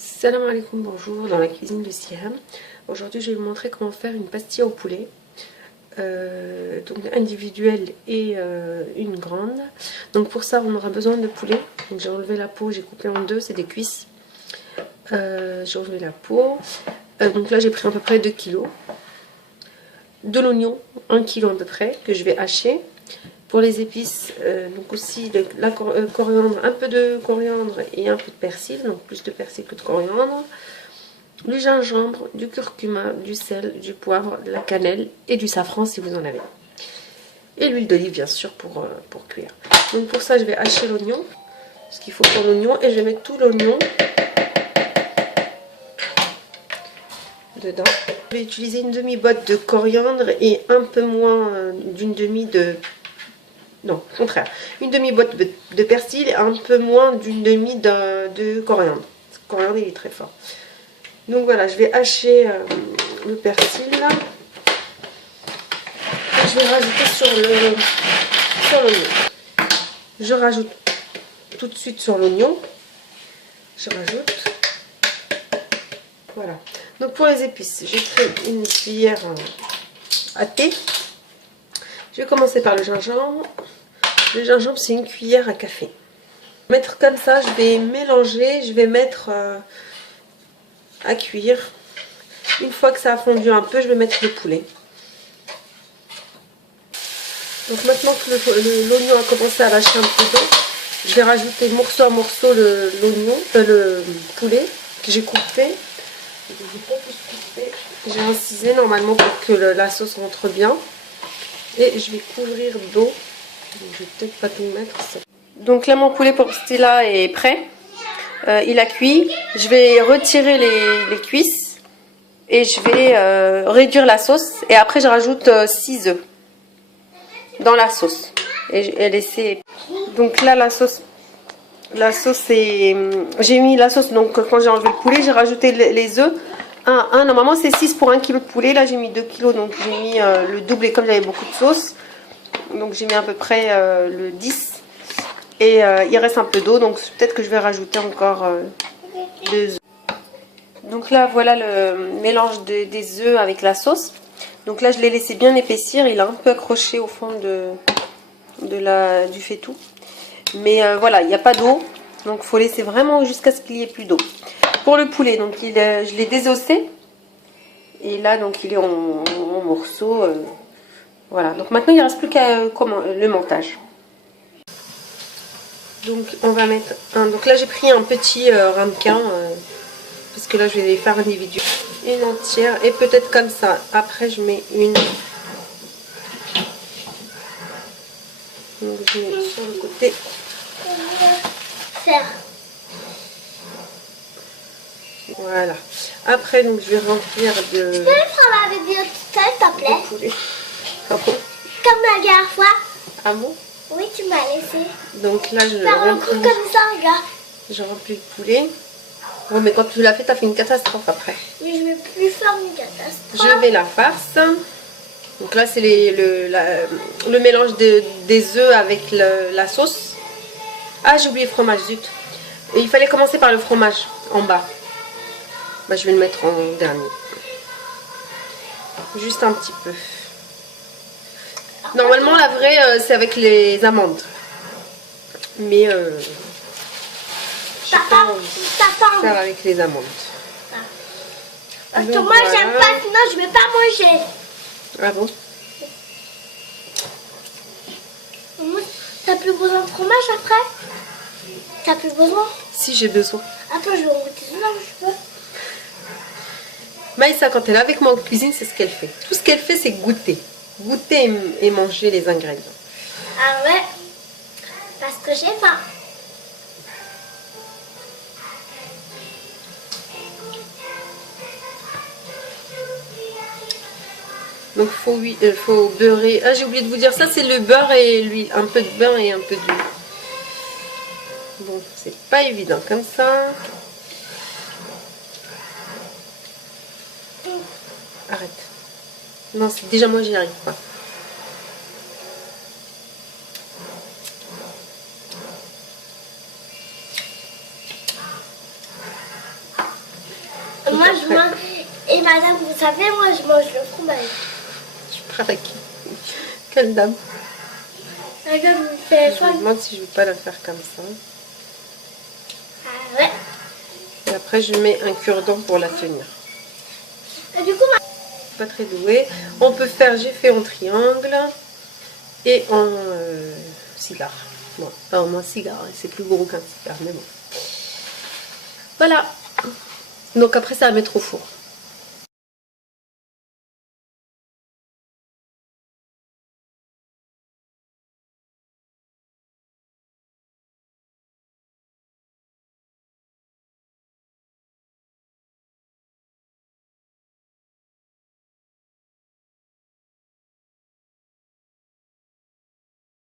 Salam alaikum, bonjour, dans la cuisine de Siham. Aujourd'hui je vais vous montrer comment faire une pastilla au poulet, donc individuelle et une grande. Donc pour ça on aura besoin de poulet. Donc j'ai enlevé la peau, j'ai coupé en deux, c'est des cuisses. J'ai enlevé la peau. Donc là j'ai pris à peu près 2 kg. De l'oignon, 1 kg à peu près, que je vais hacher. Pour les épices, donc aussi de la coriandre, un peu de coriandre et un peu de persil, donc plus de persil que de coriandre. Du gingembre, du curcuma, du sel, du poivre, de la cannelle et du safran si vous en avez. Et l'huile d'olive bien sûr pour cuire. Donc pour ça je vais hacher l'oignon, ce qu'il faut pour l'oignon, et je vais mettre tout l'oignon dedans. Je vais utiliser une demi-botte de coriandre et un peu moins d'une demi de... Non, au contraire. Une demi-botte de persil et un peu moins d'une demi de coriandre. Le coriandre il est très fort. Donc voilà, je vais hacher le persil là. Et je vais rajouter sur l'oignon. Je rajoute tout de suite sur l'oignon. Je rajoute. Voilà. Donc pour les épices, j'ai pris une cuillère à thé. Je vais commencer par le gingembre. Le gingembre, c'est une cuillère à café. Mettre comme ça, je vais mélanger, je vais mettre à cuire. Une fois que ça a fondu un peu, je vais mettre le poulet. Donc maintenant que l'oignon a commencé à lâcher un peu d'eau, je vais rajouter morceau à morceau le poulet que j'ai coupé. J'ai incisé normalement pour que la sauce rentre bien. Et je vais couvrir d'eau. Je vais peut-être pas tout mettre. Donc là mon poulet pour pastilla est prêt. Il a cuit. Je vais retirer les cuisses et je vais réduire la sauce. Et après je rajoute 6 œufs dans la sauce et laisser. Donc là la sauce est... J'ai mis la sauce, donc quand j'ai enlevé le poulet j'ai rajouté les œufs. Normalement c'est 6 pour 1 kg de poulet. Là j'ai mis 2 kg, donc j'ai mis le double, et comme j'avais beaucoup de sauce, donc j'ai mis à peu près le 10. Et il reste un peu d'eau, donc peut-être que je vais rajouter encore 2 œufs. Donc là voilà le mélange des œufs avec la sauce. Donc là je l'ai laissé bien épaissir, il a un peu accroché au fond du faitout. Mais voilà, il n'y a pas d'eau, donc il faut laisser vraiment jusqu'à ce qu'il n'y ait plus d'eau. Pour le poulet, donc je l'ai désossé. Et là donc il est en morceaux. Voilà, donc maintenant il ne reste plus qu'à le montage. Donc on va mettre donc là j'ai pris un petit ramequin parce que là je vais les faire individuellement. Une entière et peut-être comme ça. Après je mets une. Donc je mets sur le côté. Voilà. Après donc je vais remplir de. Tu peux le prendre avec de tout s'il te plaît? Poulet. Ah bon? Comme la dernière fois. Ah bon? Oui, tu m'as laissé. Donc là je faire un coup comme ça, regarde. Je remplis le poulet. Bon, mais quand tu l'as fait, tu as fait une catastrophe après. Mais je ne vais plus faire une catastrophe. Je vais la farce. Donc là, c'est le mélange des œufs avec la sauce. Ah, j'ai oublié le fromage, zut. Et il fallait commencer par le fromage, en bas. Bah, je vais le mettre en dernier. Juste un petit peu. Normalement, la vraie, c'est avec les amandes. Mais... je vais pas faire avec les amandes. Parce que moi j'aime pas, sinon je vais pas manger. Ah bon? T'as plus besoin de fromage après? T'as plus besoin? Si, j'ai besoin. Attends, je vais goûter ça, je peux. Maïssa, quand elle est avec moi en cuisine, c'est ce qu'elle fait. Tout ce qu'elle fait, c'est goûter. Goûter et manger les ingrédients. Ah ouais? Parce que j'ai faim. Donc faut beurrer. Ah, j'ai oublié de vous dire ça, c'est le beurre et l'huile. Un peu de beurre et un peu d'huile. Bon, c'est pas évident comme ça. Arrête. Non, déjà moi j'y arrive pas. Moi, Donc je après, mange. Et madame, vous savez, moi, je mange le fromage. je parle à qui? Quelle dame? Madame, vous faites Je soit. me demande si je vais pas la faire comme ça. Ah ouais. Et après, je mets un cure-dent pour la tenir. Et du coup, Pas très douée. On peut faire, j'ai fait en triangle et en cigare. Bon, pas en cigare, c'est plus gros qu'un cigare, mais bon. Voilà. Donc après, ça va mettre au four.